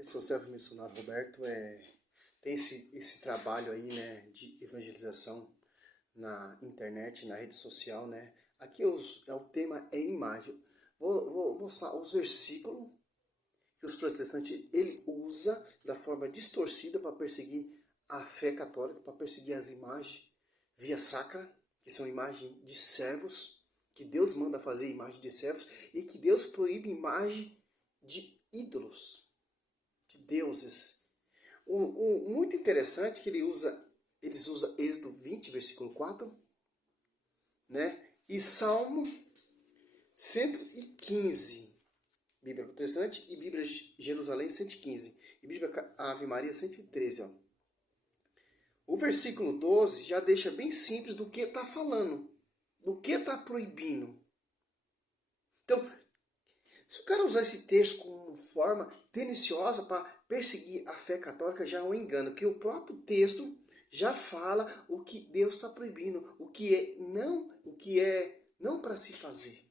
Eu sou servo missionário Roberto, tem esse trabalho aí, né, de evangelização na internet, na rede social, né. Aqui o tema é imagem. Vou mostrar os versículos que os protestantes ele usa da forma distorcida para perseguir a fé católica, para perseguir as imagens via sacra, que são imagens de servos, que Deus manda fazer imagem de servos e que Deus proíbe imagem de ídolos, de deuses. Muito interessante que eles usam Êxodo 20, versículo 4, né? E Salmo 115, Bíblia Protestante, e Bíblia Jerusalém 115, e Bíblia Ave Maria 113, ó. O versículo 12 já deixa bem simples do que está falando, do que está proibindo. Então, se o cara usar esse texto como forma teniciosa para perseguir a fé católica, já é um engano, porque o próprio texto já fala o que Deus está proibindo, o que é não para se fazer.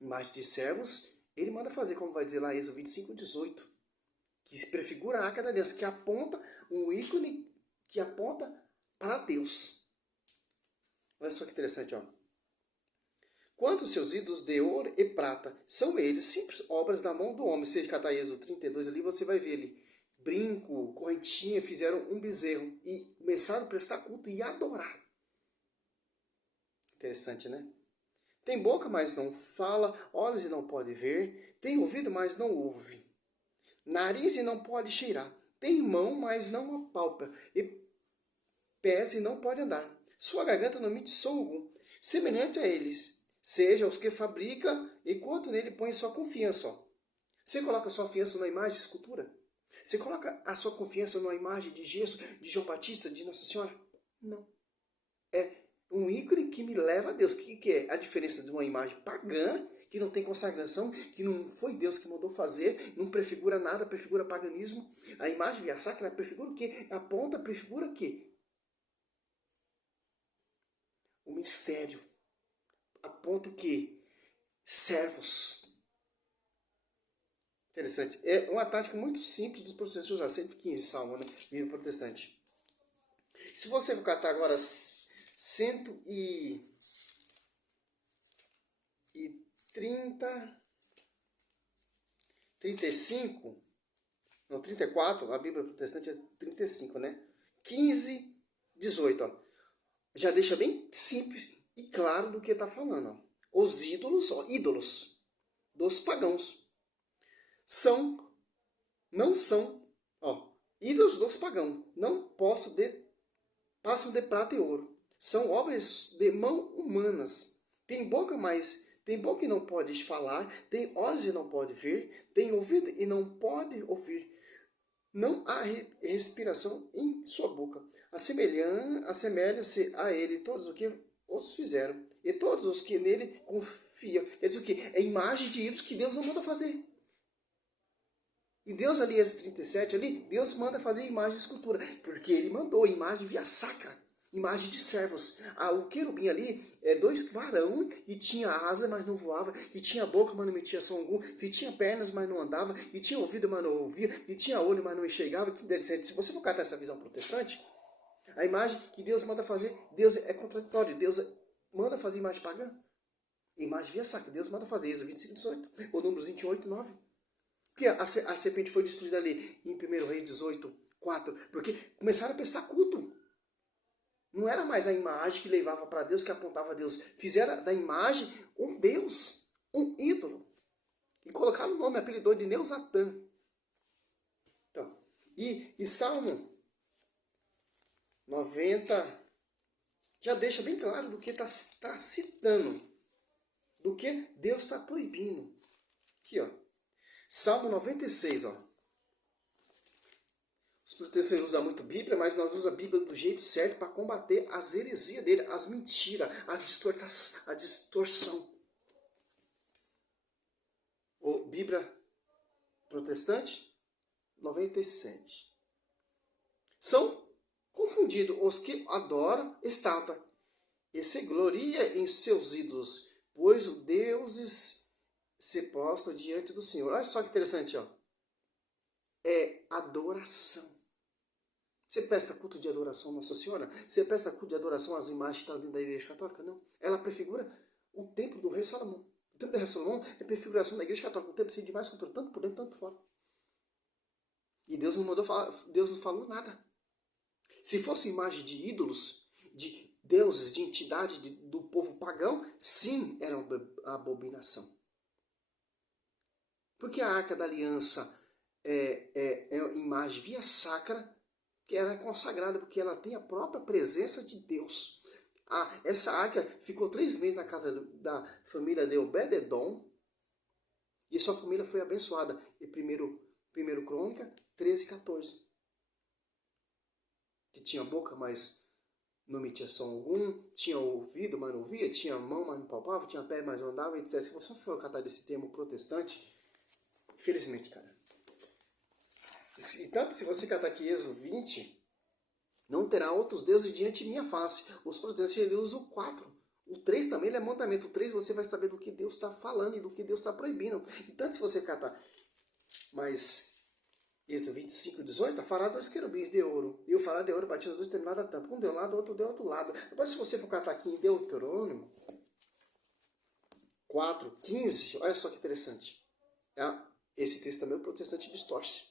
Imagem de servos, ele manda fazer, como vai dizer lá Êxodo 25, 18, que se prefigura a arca da aliança, que aponta um ícone que aponta para Deus. Olha só que interessante, ó. Quanto os seus ídolos de ouro e prata, são eles simples obras da mão do homem. Se você catar Êxodo 32 ali, você vai ver ali. Brinco, correntinha, fizeram um bezerro e começaram a prestar culto e adorar. Interessante, né? Tem boca, mas não fala, olhos e não pode ver, tem ouvido, mas não ouve, nariz e não pode cheirar, tem mão, mas não apalpa, e pés e não pode andar. Sua garganta não emite som algum, semelhante a eles, seja os que fabrica, enquanto nele põe sua confiança. Ó. Você coloca sua confiança na imagem de escultura? Você coloca a sua confiança numa imagem de gesso, de João Batista, de Nossa Senhora? Não. É um ícone que me leva a Deus. O que é a diferença de uma imagem pagã, que não tem consagração, que não foi Deus que mandou fazer, não prefigura nada, prefigura paganismo. A imagem via sacra prefigura o quê? Aponta, prefigura o quê? O mistério. Aponta o quê? Servos. Interessante. É uma tática muito simples dos protestantes usar. 115 Salmo, né? Bíblia protestante. Se você for catar agora 35, não, 34, a Bíblia protestante é 35, né? 15, 18, ó. Já deixa bem simples e claro do que está falando. Ó. Os ídolos, ó, ídolos dos pagãos, não são, ó, ídolos dos pagãos, não passam de prata e ouro. São obras de mão humanas. Tem boca, mas tem boca e não pode falar. Tem olhos e não pode ver. Tem ouvido e não pode ouvir. Não há respiração em sua boca. Assemelha-se a ele todos os que os fizeram. E todos os que nele confiam. Quer dizer o quê? É imagem de ídolos que Deus não manda fazer. E Deus ali, Êxodo 37, ali, Deus manda fazer imagem de escultura. Porque ele mandou imagem via sacra. Imagem de servos. O querubim ali é dois varão e tinha asa, mas não voava, e tinha boca, mas não emitia som algum, e tinha pernas, mas não andava, e tinha ouvido, mas não ouvia, e tinha olho, mas não enxergava. Se você for catar essa visão protestante, a imagem que Deus manda fazer, Deus é contraditório, Deus manda fazer imagem pagã. Imagem via sacra, Deus manda fazer, Êxodo 25, 18, ou Números 28, 9. Porque a serpente foi destruída ali em 1 Reis 18, 4, porque começaram a prestar culto. Não era mais a imagem que levava para Deus, que apontava a Deus. Fizeram da imagem um Deus, um ídolo. E colocaram o nome, apelidou de Neusatã. Então, e Salmo 90 já deixa bem claro do que está citando. Do que Deus está proibindo. Aqui, ó. Salmo 96, ó. Os protestantes usam muito Bíblia, mas nós usamos a Bíblia do jeito certo para combater as heresias dele, as mentiras, a distorção. O Bíblia protestante, 97. São confundidos os que adoram estátua e se gloria em seus ídolos, pois os deuses se prostra diante do Senhor. Olha só que interessante, ó. É adoração. Você presta culto de adoração a Nossa Senhora? Você presta culto de adoração às imagens que estão dentro da Igreja Católica? Não. Ela prefigura o templo do rei Salomão. O templo do rei Salomão é prefiguração da Igreja Católica. O templo se demais controle, tanto por dentro, tanto por fora. E Deus não mandou falar, Deus não falou nada. Se fosse imagem de ídolos, de deuses, de entidade do povo pagão, sim, era uma abominação. Porque a Arca da Aliança é imagem via sacra, que ela é consagrada, porque ela tem a própria presença de Deus. Essa arca ficou 3 meses na casa da família de Obed-edom, e sua família foi abençoada. Em 1 Crônica 13:14. Que tinha boca, mas não emitia som algum, tinha ouvido, mas não ouvia, tinha mão, mas não palpava, tinha pé, mas não andava, etc. Se você for catar desse termo protestante, infelizmente, cara. E tanto se você catar aqui Êxodo 20, não terá outros deuses diante de minha face. Os protestantes ele usam o 4. O 3 também ele é mandamento. O 3 você vai saber do que Deus está falando e do que Deus está proibindo. E tanto se você catar, mas Êxodo 25:18, fará 2 querubins de ouro. E o fará de ouro batido nos 2 terminados da tampa. Um de um lado, outro de outro lado. Agora se você for catar aqui em Deuteronômio 4:15, olha só que interessante. Esse texto também o protestante distorce.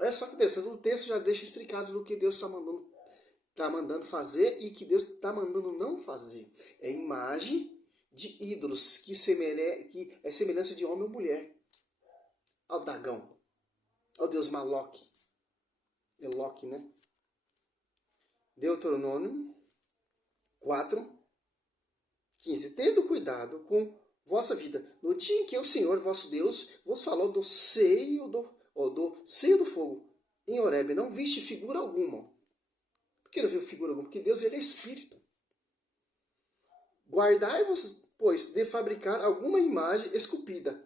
Olha só que interessante, o texto já deixa explicado do que Deus está mandando fazer e que Deus está mandando não fazer. É imagem de ídolos que é semelhança de homem ou mulher. Ao Dagão, ao Deus Maloque. Eloque, né? Deuteronômio 4:15. Tendo cuidado com vossa vida, no dia em que o Senhor, vosso Deus, vos falou do seio do fogo em Horebe, não viste figura alguma. Por que não viu figura alguma? Porque Deus ele é espírito. Guardai-vos, pois, de fabricar alguma imagem esculpida,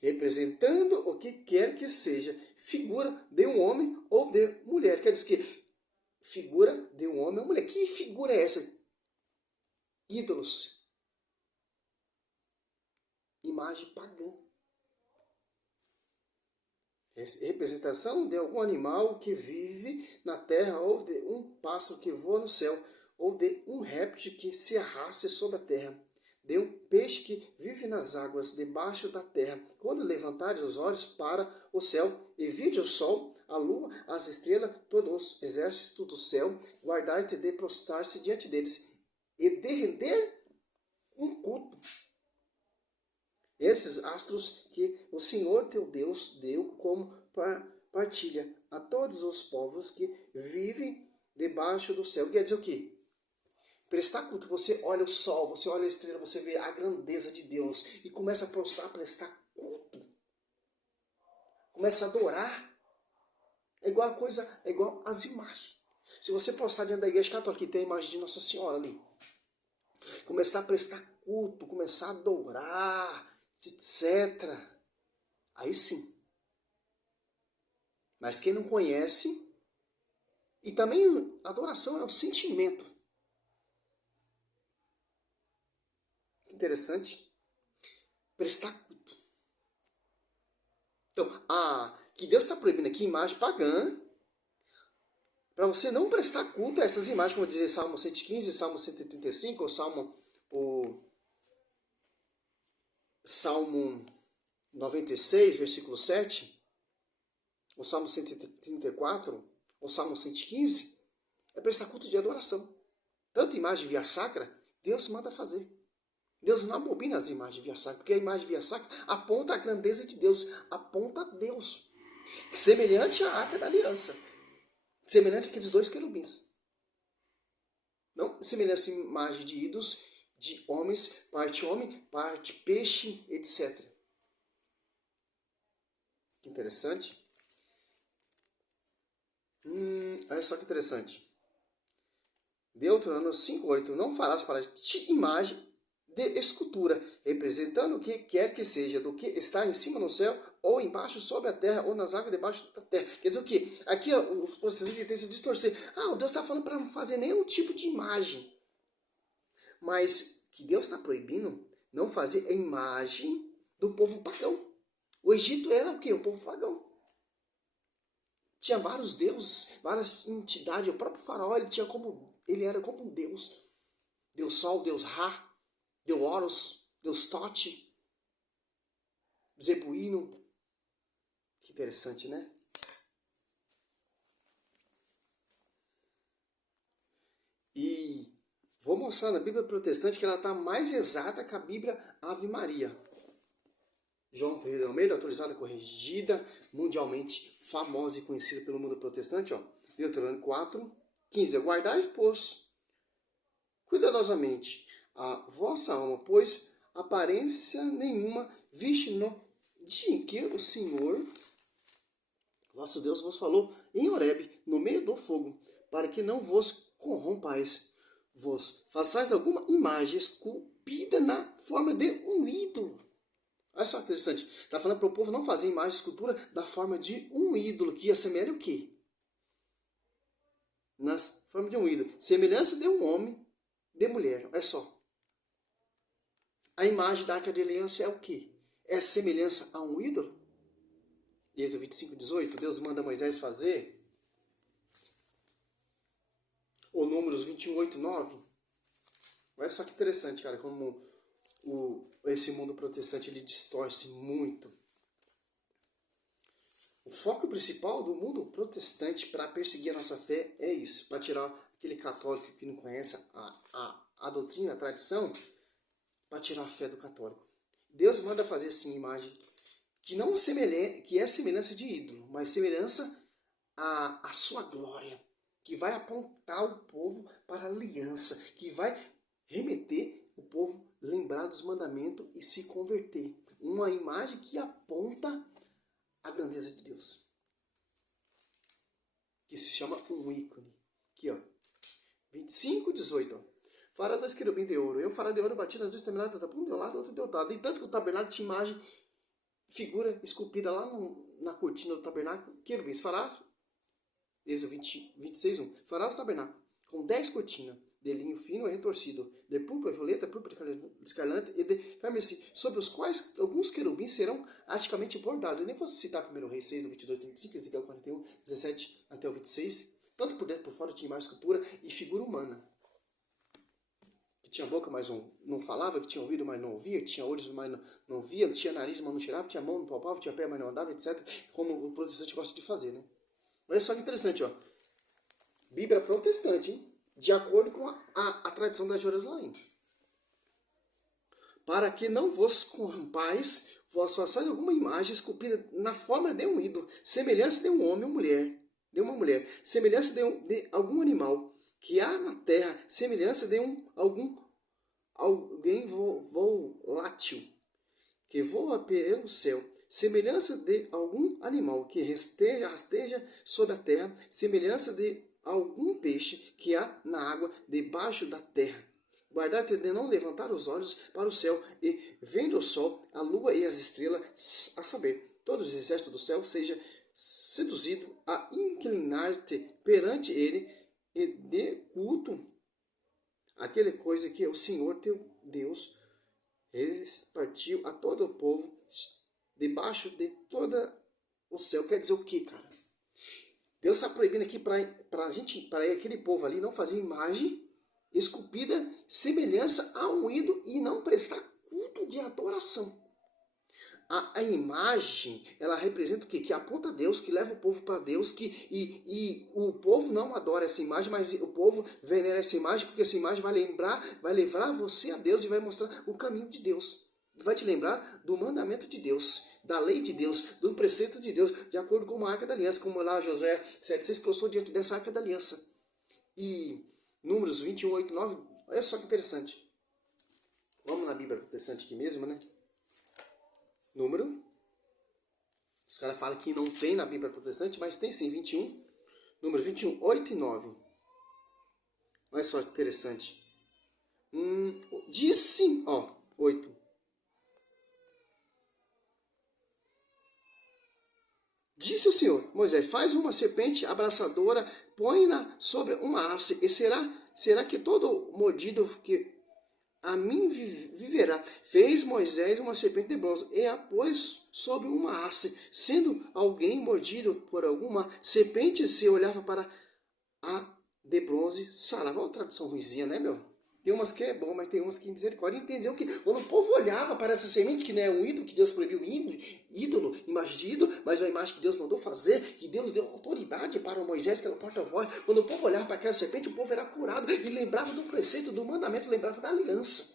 representando o que quer que seja, figura de um homem ou de mulher. Quer dizer que figura de um homem ou mulher. Que figura é essa? Ídolos. Imagem pagã. Representação de algum animal que vive na terra, ou de um pássaro que voa no céu, ou de um réptil que se arraste sobre a terra, de um peixe que vive nas águas debaixo da terra. Quando levantares os olhos para o céu e vide o sol, a lua, as estrelas, todos os exércitos do céu, guardai-te de prostrar-se diante deles e de render um culto. Esses astros que o Senhor teu Deus deu como partilha a todos os povos que vivem debaixo do céu. Quer dizer o quê? Prestar culto. Você olha o sol, você olha a estrela, você vê a grandeza de Deus e começa a prostrar, prestar culto. Começa a adorar. É igual as imagens. Se você postar diante da igreja católica, que tem a imagem de Nossa Senhora ali, começar a prestar culto, começar a adorar, etc. Aí sim. Mas quem não conhece, e também adoração é um sentimento. Interessante. Prestar culto. Então, que Deus está proibindo aqui imagem pagã, para você não prestar culto a essas imagens, como diz Salmo 115, Salmo 135, ou Salmo 96, versículo 7, o Salmo 134, o Salmo 115, é prestar culto de adoração. Tanto imagem via sacra, Deus manda fazer. Deus não abobina as imagens via sacra, porque a imagem via sacra aponta a grandeza de Deus, aponta a Deus. Semelhante à Arca da Aliança, semelhante àqueles 2 querubins. Não semelhante à imagem de ídolos, de homens, parte peixe, etc. Que interessante. Olha só que interessante. Deuteronômio 5:8. Não farás para ti imagem de escultura, representando o que quer que seja, do que está em cima no céu, ou embaixo sobre a terra, ou nas águas debaixo da terra. Quer dizer o quê? Aqui os protestantes tentam se distorcer. O Deus está falando para não fazer nenhum tipo de imagem. Mas que Deus está proibindo não fazer a imagem do povo pagão. O Egito era o quê? Um povo pagão. Tinha vários deuses, várias entidades. O próprio faraó, ele era como um deus. Deus Sol, Deus Ra, Deus Horus, Deus Tote, Zebuíno. Que interessante, né? E vou mostrar na Bíblia Protestante que ela está mais exata que a Bíblia Ave Maria. João Ferreira Almeida, autorizada, corrigida, mundialmente famosa e conhecida pelo mundo protestante. Ó. Deuteronômio 4, 15. Guardai, pois, cuidadosamente a vossa alma, pois aparência nenhuma viste no dia em que o Senhor, vosso Deus, vos falou em Horebe, no meio do fogo, para que não vos corrompais, vos façais alguma imagem esculpida na forma de um ídolo. Olha só que interessante. Está falando para o povo não fazer imagem, escultura da forma de um ídolo, que assemelha o quê? Na forma de um ídolo. Semelhança de um homem, de mulher. Olha só. A imagem da Arca de Aliança é o quê? É semelhança a um ídolo? Êxodo 25, 18, Deus manda Moisés fazer. Ou Números 21, 8, 9. Olha só que interessante, cara, como esse mundo protestante ele distorce muito. O foco principal do mundo protestante para perseguir a nossa fé é isso, para tirar aquele católico que não conhece a doutrina, a tradição, para tirar a fé do católico. Deus manda fazer sim imagem que é semelhança de ídolo, mas semelhança à sua glória, que vai apontar o povo para a aliança, que vai remeter o povo lembrar dos mandamentos e se converter. Uma imagem que aponta a grandeza de Deus. Que se chama um ícone. Aqui, ó. 25, 18, ó. Fará 2 querubins de ouro. Eu fará de ouro batido nas duas extremidades, um de um lado, outro de outro lado. E tanto que o tabernáculo tinha imagem, figura esculpida lá na cortina do tabernáculo. Querubins. Fará, Êxodo 26, 1. Fará os tabernáculos com 10 cortinas de linho fino e retorcido, de púrpura, violeta, púrpura escarlate e de carmesim, sobre os quais alguns querubins serão artisticamente bordados. Eu nem vou citar 1 Reis 6, 22, 35, Ezequiel 41, 17 até o 26. Tanto por dentro por fora tinha mais escultura e figura humana. Que tinha boca, mas não falava, que tinha ouvido, mas não ouvia, que tinha olhos, mas não via, que tinha nariz, mas não cheirava, tinha mão, não palpava, tinha pé, mas não andava, etc. Como o protestante gosta de fazer, né? Olha só que interessante, ó. Bíblia protestante, hein? De acordo com a tradição da Jerusalém. Para que não vos corrompais, vós façais alguma imagem esculpida na forma de um ídolo, semelhança de um homem ou mulher, de uma mulher, semelhança de algum animal que há na terra, semelhança de alguém volátil, que voa pelo céu, semelhança de algum animal que rasteja sobre a terra, semelhança de algum peixe que há na água debaixo da terra. Guardar-te de não levantar os olhos para o céu e, vendo o sol, a lua e as estrelas, a saber, todos os exércitos do céu, seja seduzido a inclinar-te perante ele e dê culto àquela coisa que o Senhor teu Deus repartiu a todo o povo debaixo de todo o céu. Quer dizer o que, cara? Deus está proibindo aqui para aquele povo ali não fazer imagem esculpida, semelhança a um ídolo e não prestar culto de adoração. A imagem, ela representa o quê? Que aponta a Deus, que leva o povo para Deus, e o povo não adora essa imagem, mas o povo venera essa imagem, porque essa imagem vai levar você a Deus e vai mostrar o caminho de Deus. Vai te lembrar do mandamento de Deus, da lei de Deus, do preceito de Deus, de acordo com a Arca da Aliança, como lá Josué 7,6 postou diante dessa Arca da Aliança. E Números 21, 8, 9, olha só que interessante. Vamos na Bíblia protestante aqui mesmo, né? Número. Os caras falam que não tem na Bíblia protestante, mas tem sim, 21. Número 21, 8 e 9. Olha só que interessante. Disse, ó, 8. Disse o Senhor, Moisés, faz uma serpente abraçadora, põe-na sobre uma haste, e será que todo mordido que a mim viverá. Fez Moisés uma serpente de bronze e a pôs sobre uma haste. Sendo alguém mordido por alguma serpente, se olhava para a de bronze, sarava. Olha a tradução ruizinha, né, meu? Tem umas que é bom, mas tem umas que misericórdia. Entendeu que quando o povo olhava para essa semente, que não é um ídolo, que Deus proibiu ídolo, imagem de ídolo, mas uma imagem que Deus mandou fazer, que Deus deu autoridade para Moisés, que era o porta-voz. Quando o povo olhava para aquela serpente, o povo era curado e lembrava do preceito, do mandamento, lembrava da aliança.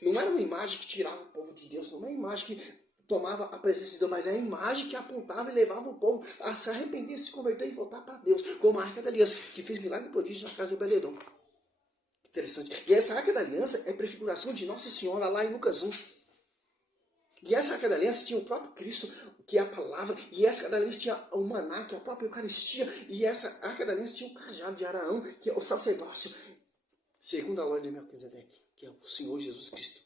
Não era uma imagem que tirava o povo de Deus, não era uma imagem que tomava a presença de Deus, mas é a imagem que apontava e levava o povo a se arrepender, se converter e voltar para Deus, como a Arca da Aliança, que fez milagre e prodígio na casa de Obed-edom. Interessante. E essa Arca da Aliança é prefiguração de Nossa Senhora lá em Lucas 1. E essa Arca da Aliança tinha o próprio Cristo, que é a palavra, e essa Arca da Aliança tinha o maná, que é a própria Eucaristia, e essa Arca da Aliança tinha o cajado de Araão, que é o sacerdócio, segundo a ordem de Melquisedeque, que é o Senhor Jesus Cristo.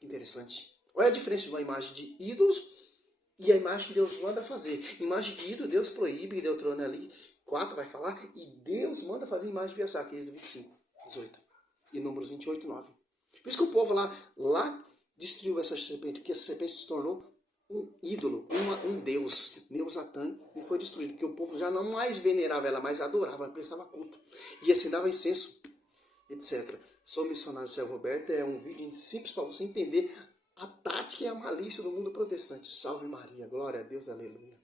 Interessante. Olha a diferença de uma imagem de ídolos e a imagem que Deus manda fazer. Imagem de ídolo, Deus proíbe, em Deuteronômio ali 4 vai falar, e Deus manda fazer imagem de Êxodo 25, 18. E Números 28, 9. Por isso que o povo lá destruiu essa serpente, porque essa serpente se tornou um ídolo, um deus, Neusatã, e foi destruído, porque o povo já não mais venerava ela, mas adorava, prestava culto. E assim dava incenso, etc. Sou missionário Céu Roberto, é um vídeo simples para você entender a tática e a malícia do mundo protestante. Salve Maria, glória a Deus, aleluia.